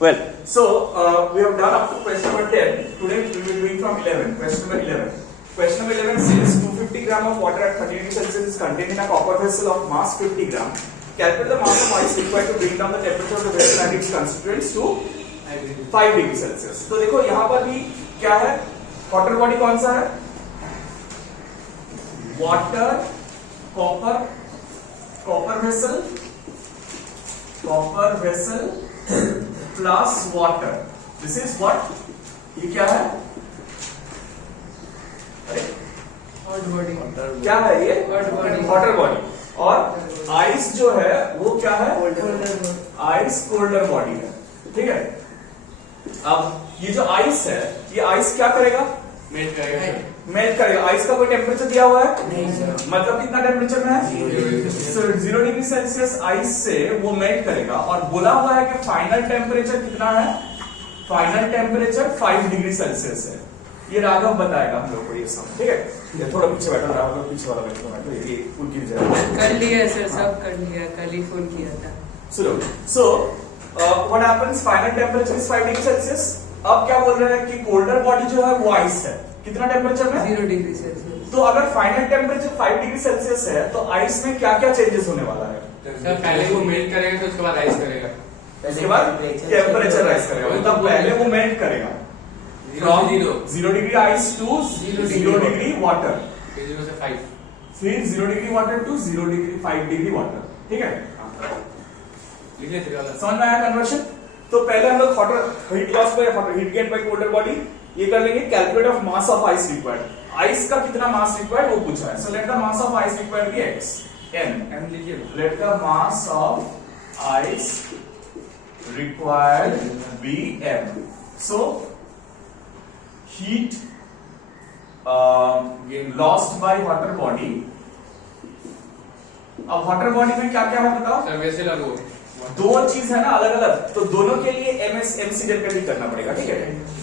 Well, so we have done up to question number 10. Today we will be doing from 11. Question number 11. Question number 11 says 250 gram of water at 30 degrees Celsius is contained in a copper vessel of mass 50 gram. Calculate the mass of ice required to bring down the temperature of the vessel and its constituents to 5 degrees Celsius. तो देखो यहाँ पर भी क्या है, water body कौन सा है, water copper vessel plus water, this is what, ये क्या है, अरे क्या है ये, वाटर बॉडी, और आइस जो है वो क्या है, आइस कोल्डर बॉडी है, ठीक है। अब ये जो आइस है, ये आइस क्या करेगा, मेल्ट करेगा। आइस का कोई टेम्परेचर दिया हुआ है नहीं, मतलब कितना टेम्परेचर में है, 0 डिग्री सेल्सियस आइस से वो मेल्ट करेगा, और बोला हुआ है कि फाइनल टेम्परेचर कितना है, फाइनल टेम्परेचर 5 डिग्री सेल्सियस है। ये राघव बताएगा हम लोग को ये सब, ठीक है। ये थोड़ा पीछे बैठो, राघव पीछे वाला बैठो, ये फुल गिर जाएगा। कर लिया सर, सब कर लिया, कल ही फुल किया था। सुनो, so what happens, final temperature is 5 degree Celsius. अब क्या बोल रहे हैं कि कोल्डर बॉडी जो है वो आइस है, कितना टेम्परेचर में, 0 डिग्री सेल्सियस। तो अगर फाइनल टेम्परेचर 5 डिग्री सेल्सियस है तो आइस में क्या क्या चेंजेस होने वाला है, सर पहले वो मेल्ट करेगा तो उसके बाद आइस करेगा, उसके बाद टेम्परेचर राइज करेगा, मतलब पहले वो मेल्ट करेगा from 0 degree ice to 0 degree water, 0 से 5, फिर 0 degree water to 0 degree 5 degree water, ठीक है। समझ में आया कन्वर्शन। तो पहले हम लोग हीट लॉस पे, heat gain by colder body ये कर लेंगे, calculate of mass of ice required, ice का कितना मास रिक्वायर्ड वो पूछा है। So let the mass of ice required be x, m लीजिए, let the mass of ice required be m। So heat lost by water body, अब water body में क्या क्या है बताओ सर, वेसल और वो दो चीज है ना अलग अलग, तो दोनों के लिए एमसी डेल्टा टी करना पड़ेगा, ठीक है।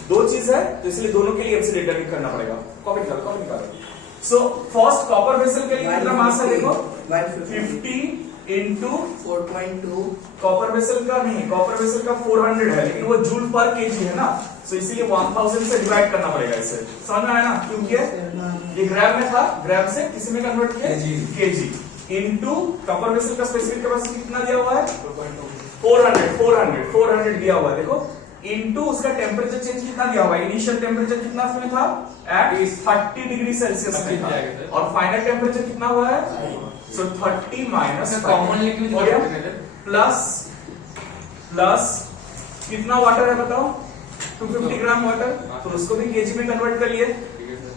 दो चीज है तो इसलिए दोनों के लिए एमसी डेल्टा टी करना पड़ेगा। कॉपी निकालो। सो फर्स्ट कॉपर वेसल के लिए कितना मास है देखो, 50 इंटू 4.2, कॉपर वेसल का नहीं, कॉपर वेसल का 400 है, लेकिन वो जूल पर केजी है ना, तो इसीलिए 1000 से डिवाइड करना पड़ेगा इसे। समझ में आया ना, क्योंकि ये ग्राम में था, ग्राम से किसी में कन्वर्ट किया केजी, इनटू कॉपर वेसल का स्पेसिफिक कैपेसिटी कितना दिया हुआ है, 400 दिया हुआ है देखो, इनटू उसका टेम्परेचर चेंज कितना दिया हुआ है, इनिशियल टेम्परेचर कितना में था, एट 30 डिग्री सेल्सियस में था, और फाइनल टेम्परेचर कितना हुआ है, सो 30 माइनस कॉमन लिक्विड प्लस कितना वाटर है बताओ, 250 ग्राम वाटर, तो उसको भी केजी में कन्वर्ट कर लिए,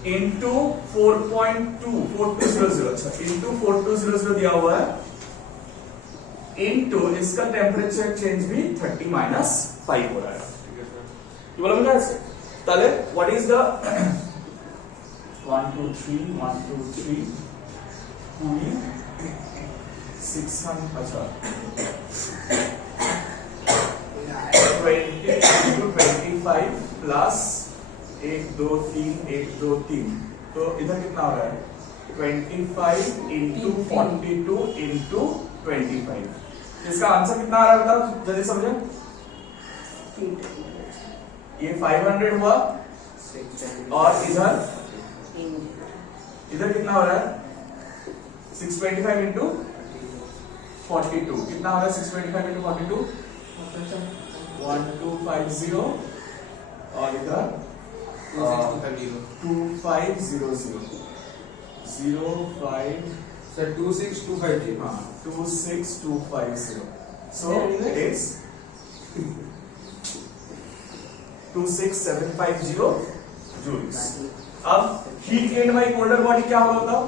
इंटू 4200, अच्छा इंटू 4200 दिया हुआ है, इंटू इसका टेम्परेचर चेंज भी 30 माइनस 5 हो रहा है। ये बोला मुझे ऐसे, ताले व्हाट इज द 1 2 3 पूरी 600, अच्छा 20 into 25 प्लस 1 2 3, तो इधर कितना हो रहा है, 25 इंटू 42 इंटू 25, इसका आंसर कितना आ रहा है बताओ जल्दी समझो। ये 500 हुआ, और इधर कितना हो रहा है, 625 इंटू 42, कितना हो रहा है, 625 इंटू 42 1250, और इधर 2500 05 सर 26250, हाँ 26250, so it is 26750 joules। अब heat gain by colder body क्या होगा बताओ,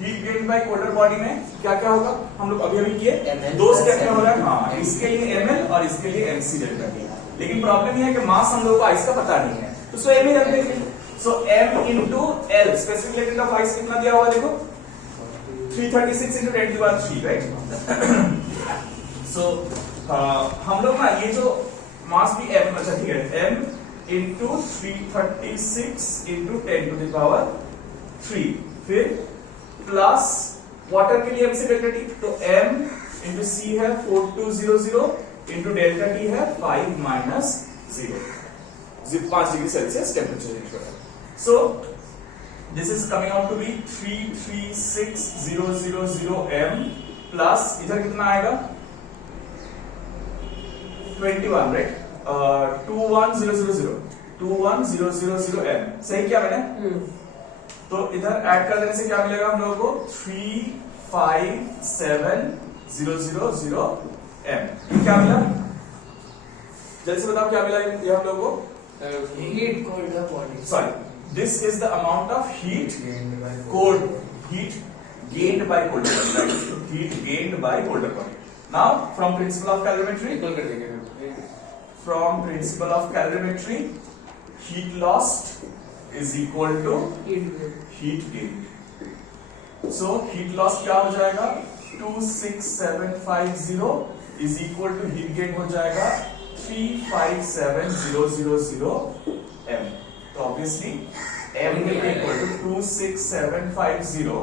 heat gain by colder body में क्या क्या होगा, हम लोग अभी किए, दो स्टेप में हो रहा है, हाँ इसके लिए ml और इसके लिए mc डेल्टा टी, लेकिन प्रॉब्लम ये है कि मास हम लोगों को आइस का पता नहीं है, तो उसको m ही रख देंगे। सो m into L, specific latent of ice कितना दिया हुआ देखो, 336 इंटू 10 की पावर 3, राइट। सो हम लोग ना ये जो मास भी m, अच्छा ठीक है, m into 336 into 10 to the power 3, फिर प्लस वाटर के लिए mc डेल्टा टी, तो m इंटू सी है 4200 इंटू डेल्टा टी है 5 minus 0, 5 degree Celsius temperature range हो रहा है। So this is coming out to be 336000 m plus इधर कितना आएगा 21, राइट, 21000 m, सही किया मैंने? तो इधर ऐड कर देने से क्या मिलेगा हम लोगों को 35700 m। क्या मिला? जल्दी से बताओ क्या मिला ये हम लोगों को? Heat colder body. Sorry, this is the amount of heat gained by colder body, right? Heat gained by colder body. Now, from principle of calorimetry, equal कर देंगे। from principle of calorimetry, heat lost is equal to heat gained. So, heat loss क्या हो जाएगा? 26750 is equal to heat gain हो जाएगा 35700 m. तो obviously m will be equal to 26750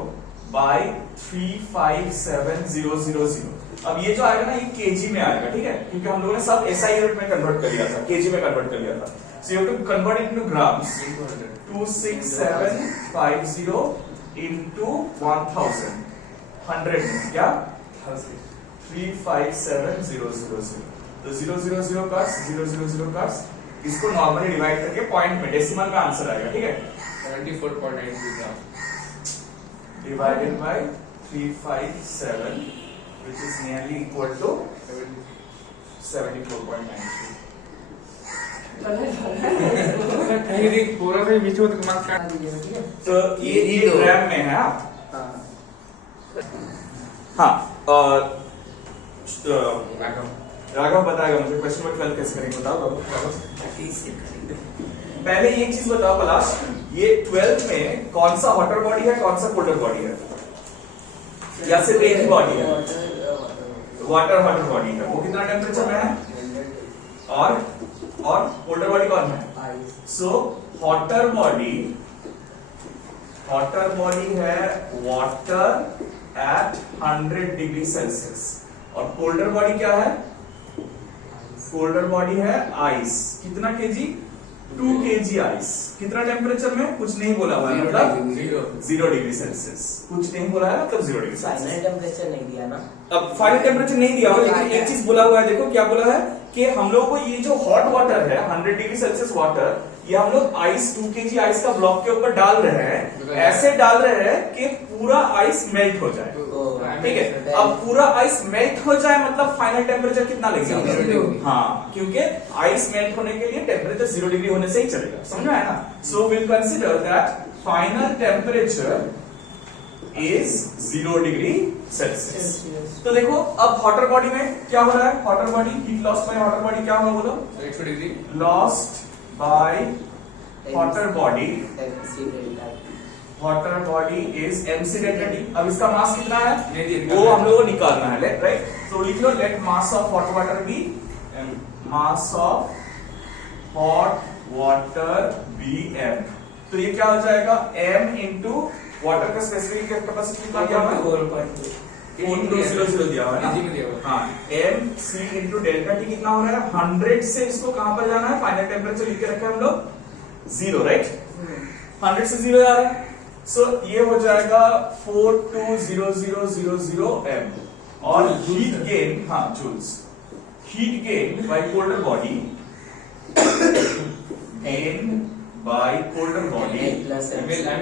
by 35700. अब ये जो आएगा ना ये केजी में आएगा, ठीक है, क्योंकि हम लोगों ने सब एसआई यूनिट में कन्वर्ट कर लिया था, केजी में कन्वर्ट कर लिया था। So you have to convert it into grams. 26750 into 1000 100 में क्या 35700। तो 000 कट्स 000 कट्स, इसको नॉर्मली डिवाइड करके पॉइंट में डेसिमल में आंसर आएगा, ठीक है, 74.93 gram divided by 357 which is nearly equal to 74.93। नहीं पूरा से बीच में मार्क्स काट दीजिएगा, ठीक है? तो ये ग्राम में है। हाँ, और राघव बताएगा मुझे क्वेश्चन नंबर 12 कैसे करेंगे, बताओ राघव। पहले एक चीज बताओ पलाश, ये 12 में कौन सा हॉटर बॉडी है, कौन सा कोल्डर बॉडी है, या सिर्फ एक ही बॉडी है? वाटर हॉटर बॉडी है, वो कितना टेम्परेचर में है, और कोल्डर बॉडी कौन है? सो हॉटर बॉडी है वाटर एट 100 डिग्री सेल्सियस, और कोल्डर बॉडी क्या है? कोल्डर बॉडी है आइस। कितना केजी? 2 kg ice. कितना टेम्परेचर में? कुछ नहीं बोला हुआ है, मतलब 0 डिग्री सेल्सियस, कुछ नहीं बोला है, मतलब 0 डिग्री सेल्सियस। फाइनल टेम्परेचर नहीं दिया ना? अब फाइनल टेम्परेचर नहीं दिया हुआ, लेकिन एक चीज बोला हुआ है, देखो क्या बोला है कि हम लोग को ये जो हॉट वाटर है 100 डिग्री सेल्सियस वाटर, ये हम लोग आइस 2 kg आइस का ब्लॉक के ऊपर डाल रहे हैं, ऐसे डाल रहे हैं कि पूरा आइस मेल्ट हो जाए, ठीक है। अब पूरा आइस मेल्ट हो जाए मतलब फाइनल टेम्परेचर कितना लगेगा? हाँ, क्योंकि आइस मेल्ट होने के लिए टेम्परेचर 0 डिग्री होने से ही चलेगा, समझ में आया ना? So will consider that final temperature is 0 degree Celsius. तो देखो अब हॉटर बॉडी में क्या हो रहा है? Hotter body heat lost bye hotter body क्या होगा बोलो? 100 degree lost by hotter body is mc delta T. अब इसका मास कितना है वो हम लोगों को निकालना है, राइट? तो लिख लो let mass of hot water be mass of hot water be m। तो ये क्या हो जाएगा? m इंटू वाटर का स्पेसिफिक कैपेसिटी कितना दिया हुआ है? 4.200 दिया हुआ है ना? हाँ, m c into delta T कितना हो रहा है? 100 से इसको कहां पर जाना है? फाइनल टेम्परेचर लिख के रखे हम लोग 0, राइट? 100 से 0 जा रहा है, सो ये हो जाएगा 420000 m। और हीट गेन, हाँ joules, heat gain by colder body ml plus mc delta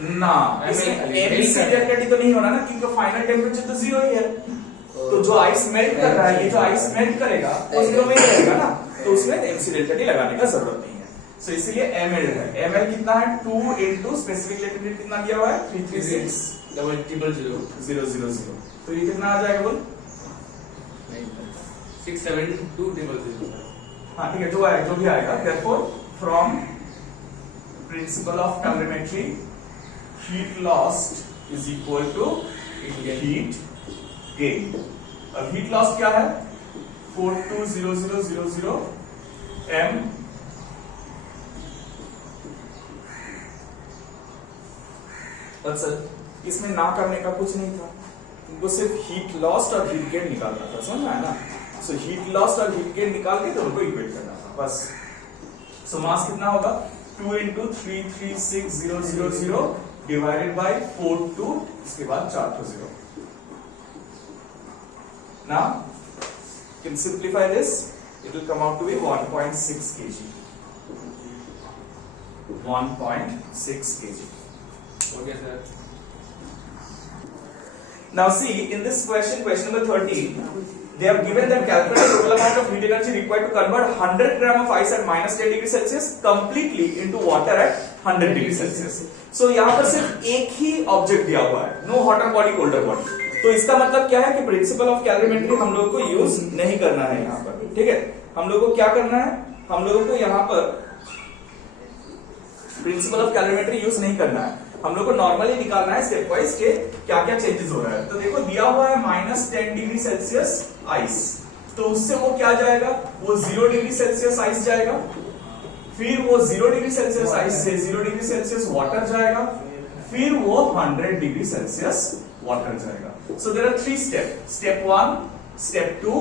ना, इसमें mc डेल्टा टी तो नहीं होना ना, क्योंकि फाइनल टेम्परेचर तो 0 ही है। तो जो आइस मेल्ट कर रहा है, ये जो आइस मेल्ट करेगा वो 0 में ही रहेगा ना, तो उसमें mc डेल्टा टी लगाने का जरूरत नहीं है। सो इसीलिए ml है। ml कितना है? 2 इंटू स्पेसिफिक लेटेंट कितना दिया हुआ है? 3360000। तो ये कितना आ जाएगा बोल? 67200। हाँ ठीक है, जो आएगा जो भी आएगा। therefore from principle of calorimetry heat lost is equal to heat gain। अब heat loss क्या है? 420000 m अच्छा, इसमें ना करने का कुछ नहीं था, तुमको सिर्फ हीट लॉस्ट और हीट गेन निकालना था, समझ में आया ना? सो हीट लॉस्ट और हीट गेन निकाल के दोनों को इक्वेट करना था बस। सो मास कितना होगा 2 into 336000 डिवाइडेड बाय 42, इसके बाद 4 to 0। Now you can simplify this, it will come out to be 1.6 kg, 1.6 kg। Okay, sir. Now see, in this question number 13, they have given that calculate the total amount of heat energy required to convert 100 gram of ice at minus 10 degree Celsius completely into water at 100 degree Celsius। So यहाँ पर सिर्फ एक ही object दिया हुआ है, no hotter body, colder body। तो इसका मतलब क्या है कि प्रिंसिपल ऑफ कैलोरीमेट्री हम लोगों को यूज नहीं करना है यहाँ पर, ठीक है? हम लोगों को क्या करना है, हम लोगों को यहाँ पर प्रिंसिपल ऑफ कैलोरीमेट्री यूज नहीं करना है, हम लोग को नॉर्मली निकालना है स्टेप वाइज के क्या क्या चेंजेस हो रहा है। तो देखो दिया हुआ है -10 डिग्री सेल्सियस आइस, तो उससे वो क्या जाएगा, वो 0 डिग्री सेल्सियस आइस जाएगा, फिर वो 0 डिग्री सेल्सियस आइस से 0 डिग्री सेल्सियस वाटर जाएगा, फिर वो 100 डिग्री सेल्सियस वाटर जाएगा। So there are 3 step, step 1, step 2,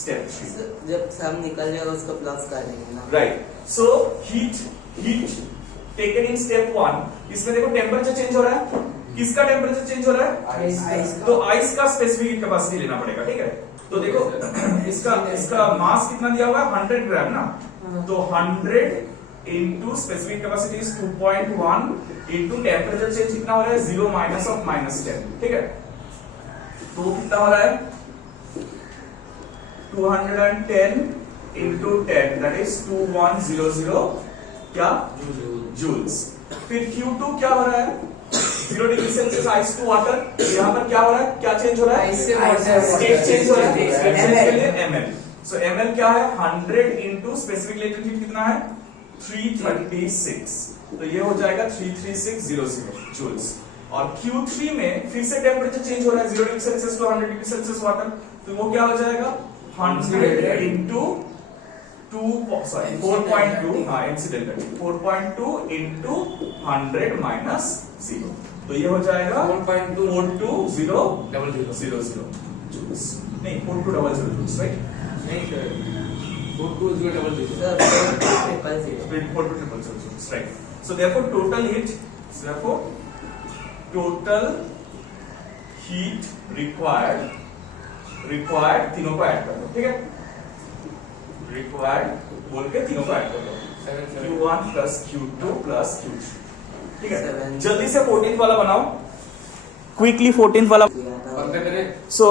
step 3। जब सब निकल जाएगा उसको प्लस कर देंगे ना, right? So heat taken in step 1, इसमें देखो टेम्परेचर चेंज हो रहा है, किसका टेम्परेचर चेंज हो रहा है, आइस तो आइस का स्पेसिफिक कैपेसिटी लेना पड़ेगा, ठीक है? तो देखो इसका मास कितना दिया हुआ है 100 ग्राम ना, तो 100 into specific capacity is 2.1 into temperature change कितना हो रहा है 0 माइनस ऑफ -10, ठीक है? तो कितना हो रहा है 210 इंटू 10 दैट इज 2100 क्या जूल्स। फिर Q2 क्या हो रहा है 0 degree Celsius ice to water, यहाँ पर क्या हो रहा है, क्या चेंज हो रहा है, स्टेट चेंज हो रहा है, ml। सो ml क्या है 100 इंटू स्पेसिफिक लेटेंट हीट कितना है 336, तो ये हो जाएगा 33600 जूल्स। और Q3 में फिर से टेम्परेचर चेंज हो रहा है 0 degree Celsius to 100 degree Celsius water, तो वो क्या हो जाएगा 100 इंटू 4.2 4.2 इंटू 100 माइनस 0, तो ये हो जाएगा 42000 जूल्स, नहीं 4200 जूल्स, राइट? नहीं sir, 42000। Sir 42000 joules, right? So therefore total heat required तीनों को ऐड कर दो, ठीक है? रिक्वायर्ड बोल के तीनों को ऐड कर दो, Q1 plus Q2 plus Q3, ठीक है? जल्दी से 14th वाला बनाओ, क्विकली 14th वाला। सो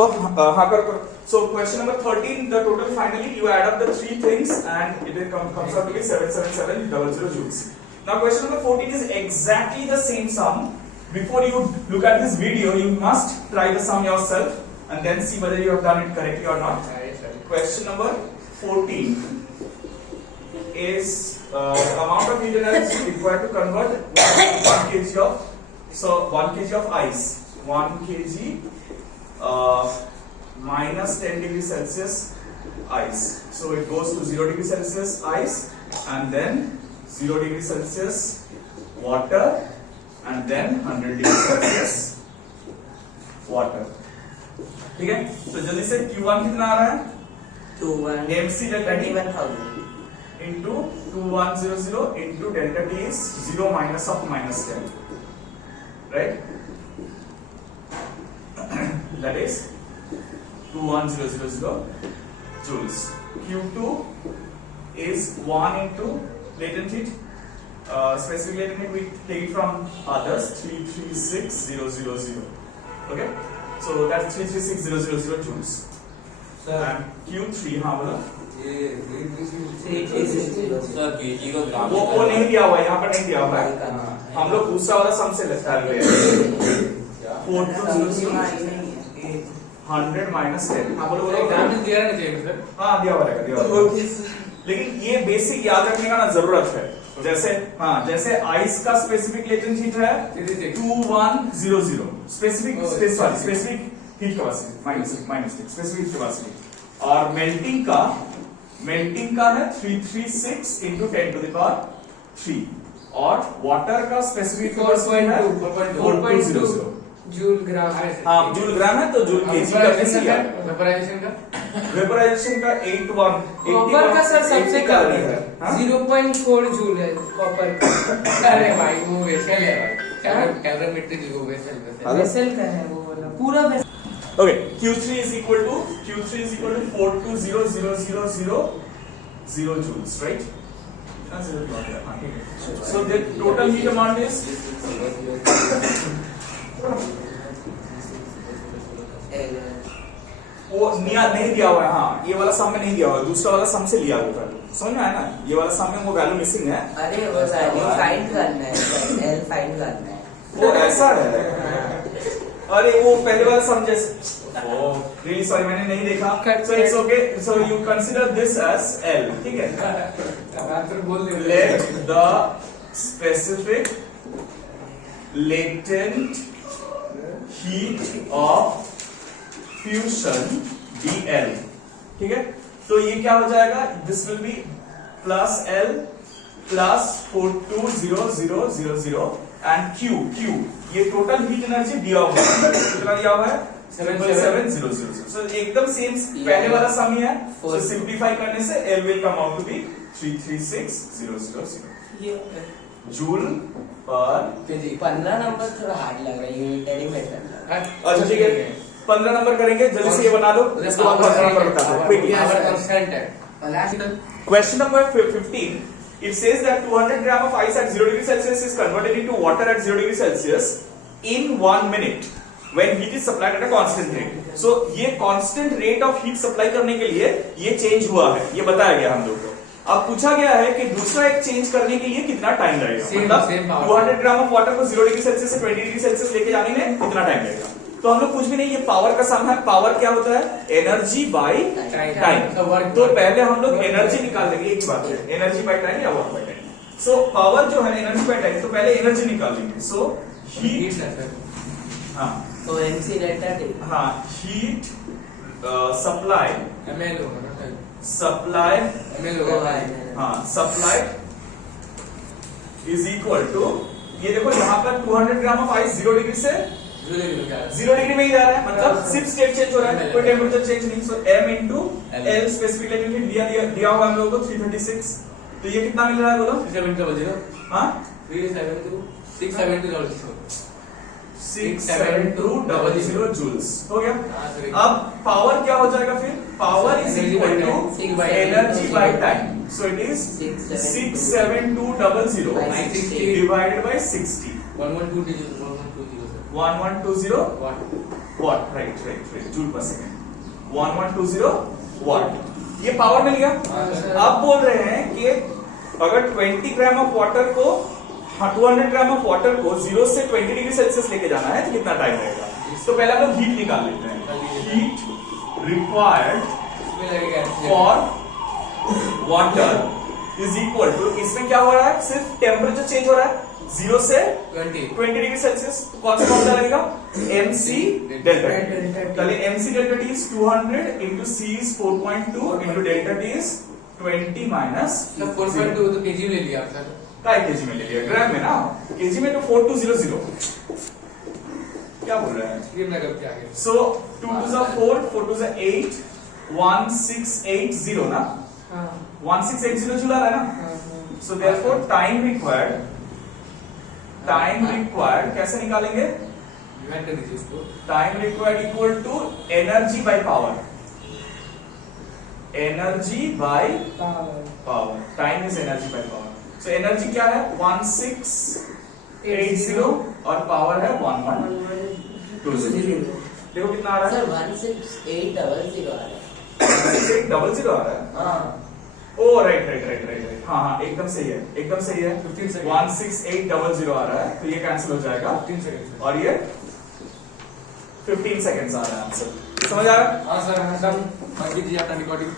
हाँ करो। So question number 13, the total finally you add up the 3 things and it comes out to be 77700 joules। Now question number 14 is exactly the same sum. Before you look at this video, you must try the sum yourself and then see whether you have done it correctly or not. Question number 14 is amount of heat energy required to convert 1 kg of, so 1 kg of ice, 1 kg minus 10 degree Celsius ice. So it goes to 0 degree Celsius ice and then 0 degree Celsius water and then 100 degree Celsius water, ठीक है? तो जल्दी से Q1 कितना आ रहा है 21,000 into 2100 into delta T is 0 minus of -10, right? That is 21000 joules. Q2 is 1 into latent heat, specific latent heat we take it from others 336000, okay? So that's 336000 joules. And Q3 हाँ बोलो, वो नहीं दिया हुआ है, यहाँ पर नहीं दिया हुआ है, हम लोग दूसरा वाला सम से लेते हैं 100 माइनस 10, हाँ बोलो बोलो, हाँ दिया हुआ रहेगा, दिया हुआ रहेगा। लेकिन ये बेसिक याद रखने का ना जरूरत है, जैसे आइस का स्पेसिफिक लेटेंट हीट है 2100, specific heat capacity minus specific capacity, और मेल्टिंग का है 336 into 10 to the power 3, और वाटर का स्पेसिफिक कैपेसिटी है 4.00, जूल ग्राम है। हाँ जूल ग्राम है तो जूल केजी करने से क्या वेपराइजेशन का वेपराइजेशन का 81 कॉपर का सर सबसे कम है हाँ? 0.4 जूल है कॉपर का। अरे भाई वो वेसल है भाई, कैलोरीमेट्रिक वो वेसल वेसल का है वो वाला पूरा vessel. Okay, Q3 is equal to 4200000 joules, right? So the total heat amount is वो नहीं दिया हुआ है। हाँ ये वाला सम में नहीं दिया हुआ है, दूसरा वाला सम से लिया हुआ है। समझ में आया ना, ये वाला सम में वो वैल्यू मिसिंग है। अरे वो वैल्यू फाइंड करना है, एल फाइंड करना है। वो ऐसा है। अरे वो पहले वाला सम जैसे रियली सॉरी मैंने नहीं देखा। So it's okay, so you consider this as L, ठीक है। Let the specific latent heat of fusion D L, ठीक है। तो ये क्या हो जाएगा, this will be plus L plus 42000 and Q ये टोटल हीट एनर्जी दिया हुआ है। कितना दिया हुआ है 77000। सो एकदम सेम पहले वाला सम ही है। सो सिंपलीफाई करने से L will come out to be 336000 joule per kg. 15 number थोड़ा हार्ड लग रहा है, यूनिटरी मेथड। अच्छा ठीक है 15 नंबर करेंगे, जल्दी से ये बना लो, इसके बाद 15 नंबर बता दो quickly. Question number 15. It says that 200 gram of ice at 0 degree Celsius is converted into water at 0 degree Celsius in 1 minute when heat is supplied at a constant rate. So ये constant rate of heat supply करने के लिए ये change हुआ है, ये बताया गया हम लोग को। अब पूछा गया है कि दूसरा एक चेंज करने के लिए कितना टाइम लगेगा, मतलब 200 ग्राम ऑफ वाटर को 0 डिग्री सेल्सियस से 20 डिग्री सेल्सियस लेके जाने में कितना टाइम लगेगा। तो हम लोग कुछ भी नहीं, ये पावर का सम है। पावर क्या होता है, एनर्जी बाय टाइम। तो पहले हम लोग एनर्जी निकाल लेंगे, एक बात है एनर्जी बाय टाइम या work by time. So power जो है एनर्जी बाय टाइम, तो पहले एनर्जी निकाल लेंगे। सो हीट, हाँ तो एमसी डेल्टा टी, हाँ हीट सप्लाई हाँ सप्लाई इज इक्वल टू, ये देखो यहाँ पर 200 ग्राम ऑफ आइस 0 डिग्री से 0 डिग्री में ही जा रहा है, मतलब सिर्फ स्टेट चेंज हो रहा है, कोई टेम्परेचर चेंज नहीं। सो m into L specific level heat दिया हुआ हम लोगों को 336। तो ये कितना मिल रहा है बोलो, 3720 हाँ 67200 जूल्स हो गया। अब पावर क्या हो जाएगा फिर, power is equal to energy by time. So it is 67200 divided by 60 1120 watt, right joule per second 1120 watt। ये पावर मिल गया। अब बोल रहे हैं कि अगर 20 ग्राम ऑफ वाटर को 200 ग्राम ऑफ वाटर को 0 से 20 डिग्री सेल्सियस लेके जाना है तो कितना टाइम लगेगा। तो पहले हम लोग हीट निकाल लेते हैं। Heat required for water is equal to, इसमें क्या हो रहा है, सिर्फ टेम्परेचर चेंज हो रहा है 0 से 20 डिग्री सेल्सियस। तो कौन सा फॉर्मूला लगेगा, MC डेल्टा टी। चलिए MC delta T is 200 into C is 4.2 into delta T is 20 minus 4.2 तो केजी ले लिया आपने, काय केजी में ले लिया, ग्राम में ना, केजी में तो 4200 क्या बोल रहे हैं। सो 2 to the 4 4 to the 8 1680 ना, 1680 जूल आ रहा है ना। सो देयरफॉर टाइम रिक्वायर्ड कैसे निकालेंगे, time required equal to energy by power, energy by power, time is energy by power. So energy क्या है 1680 और पावर है 1120। देखो कितना आ रहा है सर 16800 आ रहा है, 16800 आ रहा है। हाँ ओ राइट हाँ एकदम सही है 16800 आ रहा है। तो ये कैंसिल हो जाएगा 15 सेकंड और ये 15 सेकंड्स आ रहा है आंसर। समझ आ रहा है। हाँ सर, बाकी जी आपका रिकॉर्डिंग